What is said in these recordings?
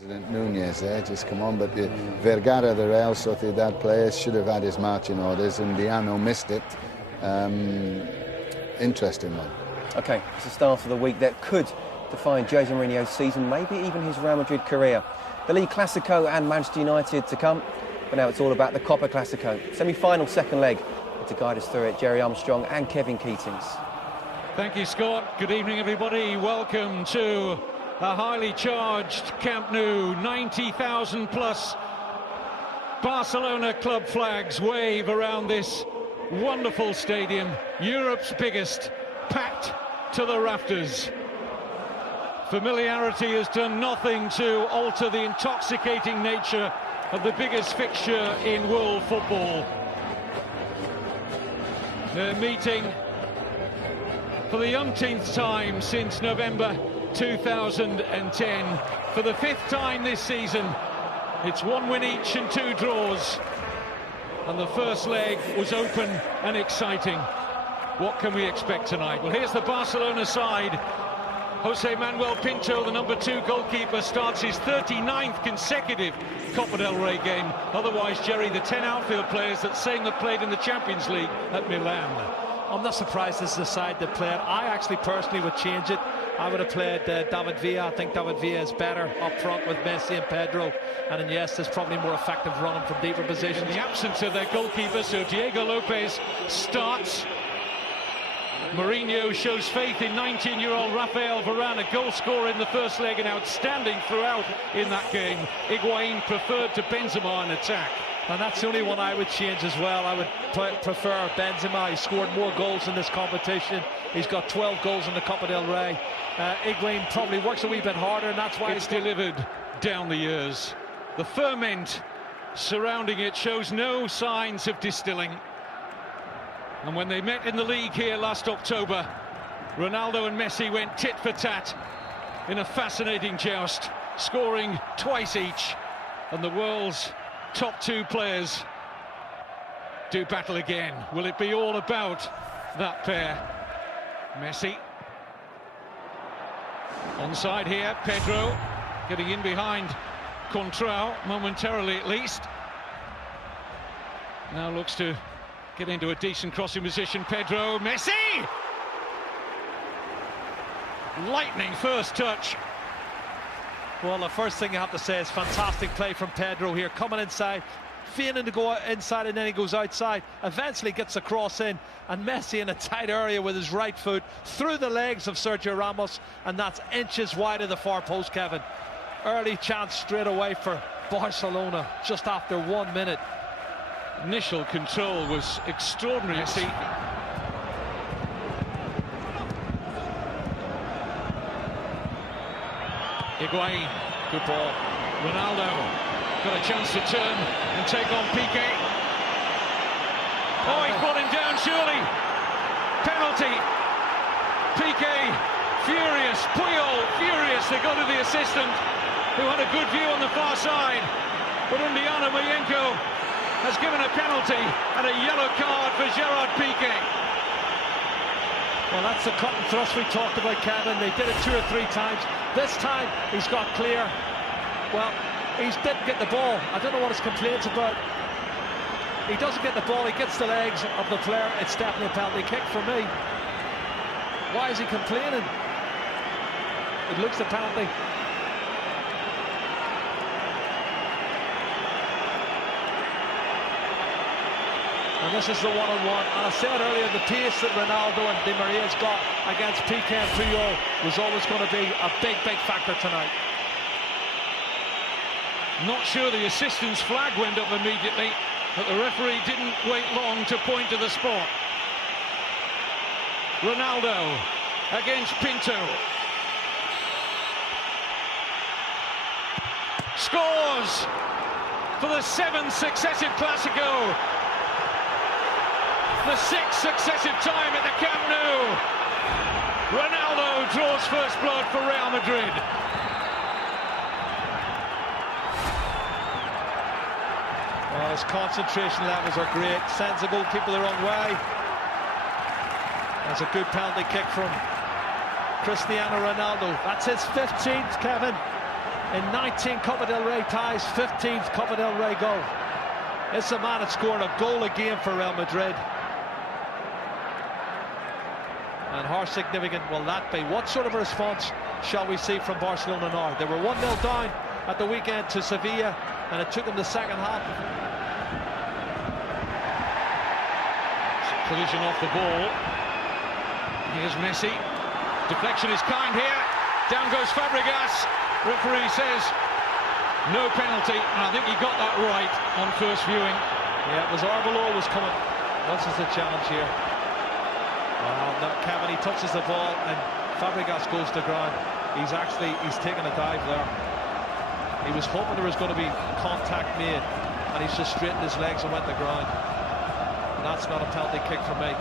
President Nunez there, just come on, but Vergara, the Real Sociedad player, should have had his marching orders, and Diano missed it. Interesting one. OK, it's the start of the week that could define Jose Mourinho's season, maybe even his Real Madrid career. The League Clasico and Manchester United to come, but now it's all about the Copa Clasico. Semi-final second leg. And to guide us through it, Jerry Armstrong and Kevin Keatings. Thank you, Scott. Good evening, everybody. Welcome to a highly charged Camp Nou. 90,000 plus Barcelona club flags wave around this wonderful stadium, Europe's biggest, packed to the rafters. Familiarity has done nothing to alter the intoxicating nature of the biggest fixture in world football. They're meeting for the umpteenth time since November 2010. For the fifth time this season, it's 1 win each and 2 draws. And the first leg was open and exciting. What can we expect tonight? Well, here's the Barcelona side. Jose Manuel Pinto, the number 2 goalkeeper, starts his 39th consecutive Copa del Rey game. Otherwise, Jerry, the 10 outfield players that same that played in the Champions League at Milan. I'm not surprised this is the side that played. I actually personally would change it. I would have played David Villa. I think David Villa is better up front with Messi and Pedro. And Iniesta is probably more effective running from deeper positions. In the absence of their goalkeeper, so Diego Lopez starts. Mourinho shows faith in 19-year-old Rafael Varane, a goal scorer in the first leg and outstanding throughout in that game. Higuain preferred to Benzema in attack. And that's the only one I would change as well. I would prefer Benzema. He scored more goals in this competition. He's got 12 goals in the Copa del Rey. Higuain probably works a wee bit harder, and that's why it's delivered down the years. The ferment surrounding it shows no signs of distilling. And when they met in the league here last October, Ronaldo and Messi went tit for tat in a fascinating joust, scoring twice each. And the world's top 2 players do battle again. Will it be all about that pair? Messi. Onside here, Pedro getting in behind Contrao, momentarily at least. Now looks to get into a decent crossing position. Pedro, Messi! Lightning first touch. Well, the first thing you have to say is fantastic play from Pedro here, coming inside, feigning to go inside, and then he goes outside, eventually gets the cross in, and Messi in a tight area with his right foot through the legs of Sergio Ramos, and that's inches wide of the far post, Kevin. Early chance straight away for Barcelona just after 1 minute. Initial control was extraordinary. See, Higuain, good ball. Ronaldo got a chance to turn and take on Piqué. Oh, he's brought him down, surely. Penalty. Piqué furious. Puyol furious. They go to the assistant, who had a good view on the far side. But Undiano Mayenko has given a penalty and a yellow card for Gerard Piqué. Well, that's the cut and thrust we talked about, Kevin. They did it 2 or 3 times. This time he's got clear. Well, he didn't get the ball. I don't know what his complaints about. He doesn't get the ball, he gets the legs of the player. It's definitely a penalty kick for me. Why is he complaining? It looks a penalty. And this is the one-on-one. And I said earlier, the pace that Ronaldo and Di Maria's got against Piqué and Puyol was always going to be a big, big factor tonight. Not sure the assistant's flag went up immediately, but the referee didn't wait long to point to the spot. Ronaldo against Pinto. Scores for the 7th successive Clasico. The 6th successive time at the Camp Nou. Ronaldo draws first blood for Real Madrid. Well, his concentration levels are great. Sends the goalkeeper the wrong way. That's a good penalty kick from Cristiano Ronaldo. That's his 15th, Kevin. in 19 Copa del Rey ties, 15th Copa del Rey goal. It's a man that's scoring a goal a game for Real Madrid. And how significant will that be? What sort of a response shall we see from Barcelona now? They were 1-0 down at the weekend to Sevilla, and it took them the second half. Collision off the ball. Here's Messi. Deflection is kind here. Down goes Fabregas. Referee says no penalty, and I think he got that right on first viewing. Yeah, it was Arbeloa was coming. This is the challenge here. Well, no, Kevin, he touches the ball and Fabregas goes to ground. He's taken a dive there. He was hoping there was going to be contact made, and he's just straightened his legs and went to ground. And that's not a penalty kick for me.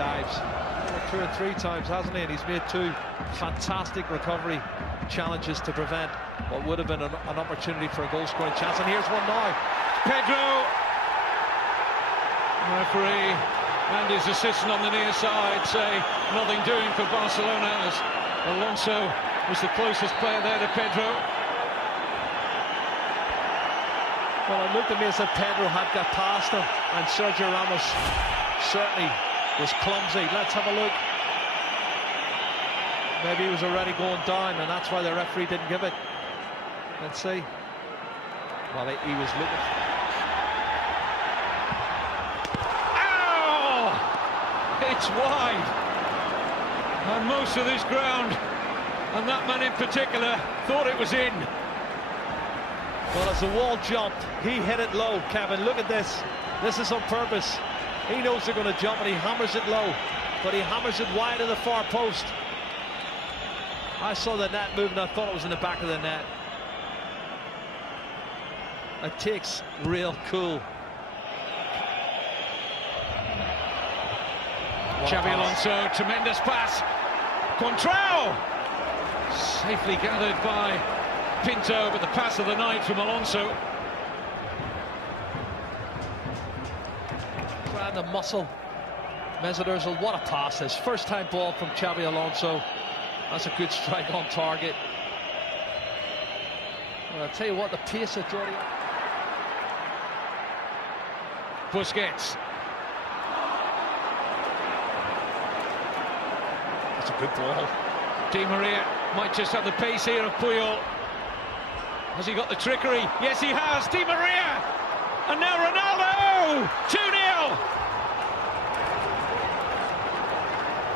Dives 2 or 3 times, hasn't he? And he's made 2 fantastic recovery challenges to prevent what would have been an opportunity for a goal-scoring chance. And here's one now. Pedro. Referee and his assistant on the near side say nothing doing for Barcelona, as Alonso was the closest player there to Pedro. Well, it looked to me as if Pedro had got past him, and Sergio Ramos certainly was clumsy. Let's have a look. Maybe he was already going down, and that's why the referee didn't give it. Let's see. Well, he was looking. Ow! It's wide. And most of this ground, and that man in particular, thought it was in. Well, as the wall jumped, he hit it low, Kevin. Look at this. This is on purpose. He knows they're going to jump, and he hammers it low. But he hammers it wide of the far post. I saw the net moving. I thought it was in the back of the net. It takes real cool. Xabi Alonso, tremendous pass. Contrao! Safely gathered by Pinto, but the pass of the night from Alonso. Trying to muscle Mesut Ozil. What a pass this. First time ball from Xabi Alonso. That's a good strike on target. Well, I'll tell you what, the pace of Jordi. Busquets. That's a good ball. Di Maria might just have the pace here of Puyol. Has he got the trickery? Yes, he has. Di Maria! And now Ronaldo! 2-0!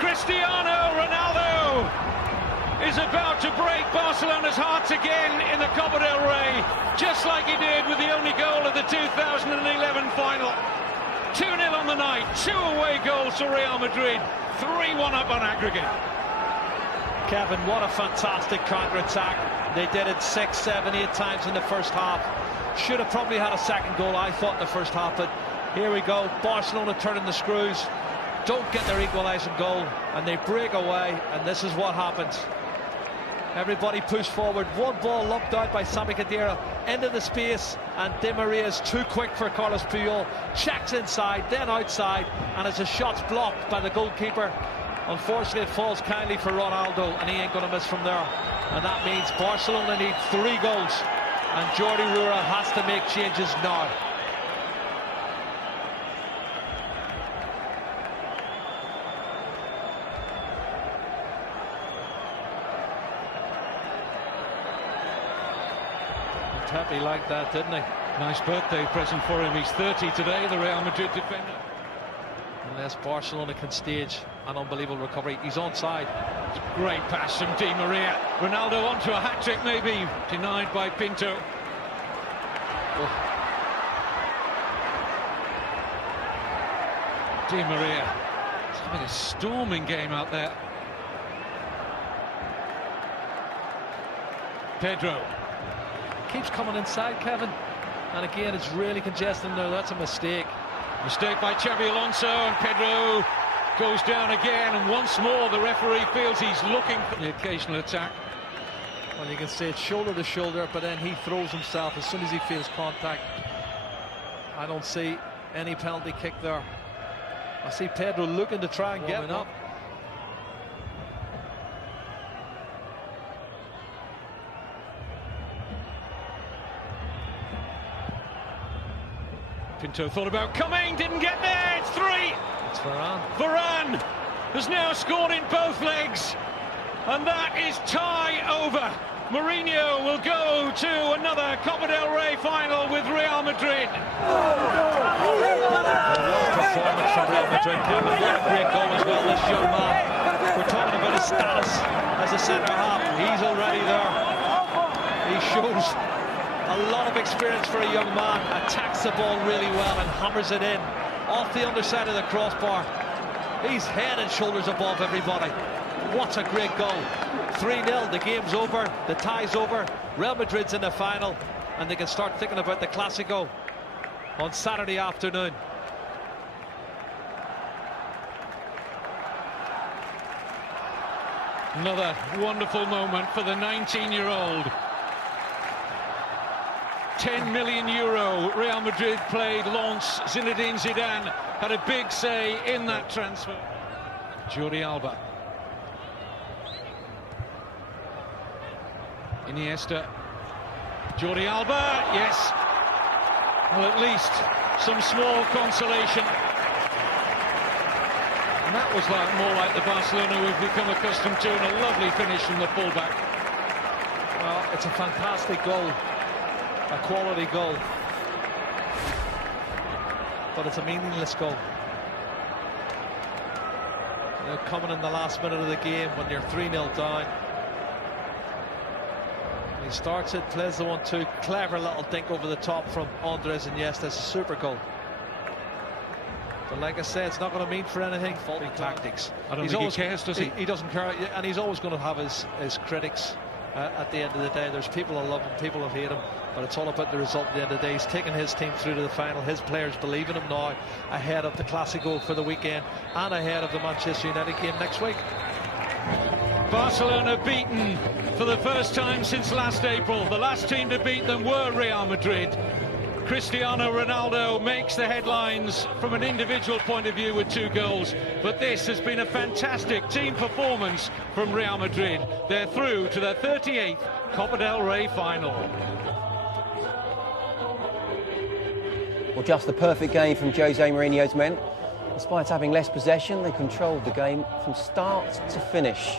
Cristiano Ronaldo is about to break Barcelona's hearts again in the Copa del Rey, just like he did with the only goal of the 2011 final. 2-0 on the night, 2 away goals for Real Madrid, 3-1 up on aggregate. Kevin, what a fantastic counter-attack. They did it 6, 7, 8 times in the first half. Should have probably had a second goal, I thought, in the first half, but here we go. Barcelona turning the screws, don't get their equalising goal, and they break away, and this is what happens. Everybody pushed forward. One ball lumped out by Sami Khedira into the space, and Di Maria is too quick for Carlos Puyol. Checks inside, then outside, and as the shot's blocked by the goalkeeper, unfortunately it falls kindly for Ronaldo, and he ain't going to miss from there. And that means Barcelona need 3 goals, and Jordi Rura has to make changes now. Happy like that, didn't he? Nice birthday present for him. He's 30 today, the Real Madrid defender. Unless Barcelona can stage an unbelievable recovery. He's onside. Great pass from Di Maria. Ronaldo onto a hat-trick maybe, denied by Pinto. Oh. Di Maria. It's having a storming game out there. Pedro. Keeps coming inside, Kevin, and again it's really congested there. That's a mistake. Mistake by Xabi Alonso, and Pedro goes down again, and once more the referee feels he's looking for the occasional attack. Well, you can see it's shoulder to shoulder, but then he throws himself as soon as he feels contact. I don't see any penalty kick there. I see Pedro looking to try and get up. Pinto thought about coming, didn't get there. It's 3. It's Varane. Varane has now scored in both legs, and that is tie over. Mourinho will go to another Copa del Rey final with Real Madrid. Performance from Real Madrid. What a great goal as well, this young man. We're talking about his status as a centre-half. He's already there. He shows a lot of experience for a young man. Attacks the ball really well and hammers it in off the underside of the crossbar. He's head and shoulders above everybody. What a great goal. 3-0, the game's over, the tie's over. Real Madrid's in the final, and they can start thinking about the Clásico on Saturday afternoon. Another wonderful moment for the 19-year-old. 10 million euro Real Madrid played Lens. Zinedine Zidane had a big say in that transfer. Jordi Alba. Iniesta. Jordi Alba, yes. Well, at least some small consolation. And that was more like the Barcelona we've become accustomed to, and a lovely finish from the fullback. Well, it's a fantastic goal. A quality goal, but it's a meaningless goal. You know, coming in the last minute of the game when you're 3-0 down. He starts it, plays the 1-2, clever little dink over the top from Andres Iniesta. It's a super goal. But like I said, it's not going to mean for anything. Faulty tactics. I don't think he cares, does he? He doesn't care, and he's always going to have his critics. At the end of the day, there's people that love him, people that hate him, but it's all about the result at the end of the day. He's taken his team through to the final. His players believe in him now, ahead of the Clásico for the weekend and ahead of the Manchester United game next week. Barcelona beaten for the first time since last April. The last team to beat them were Real Madrid. Cristiano Ronaldo makes the headlines from an individual point of view with 2 goals, but this has been a fantastic team performance from Real Madrid. They're through to their 38th Copa del Rey final. Well, just the perfect game from Jose Mourinho's men. Despite having less possession, they controlled the game from start to finish.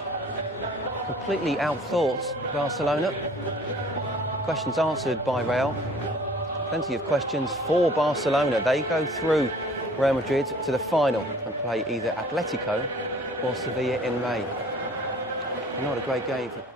Completely outthought Barcelona. Questions answered by Real. Plenty of questions for Barcelona. They go through Real Madrid to the final and play either Atletico or Sevilla in May. Not a great game for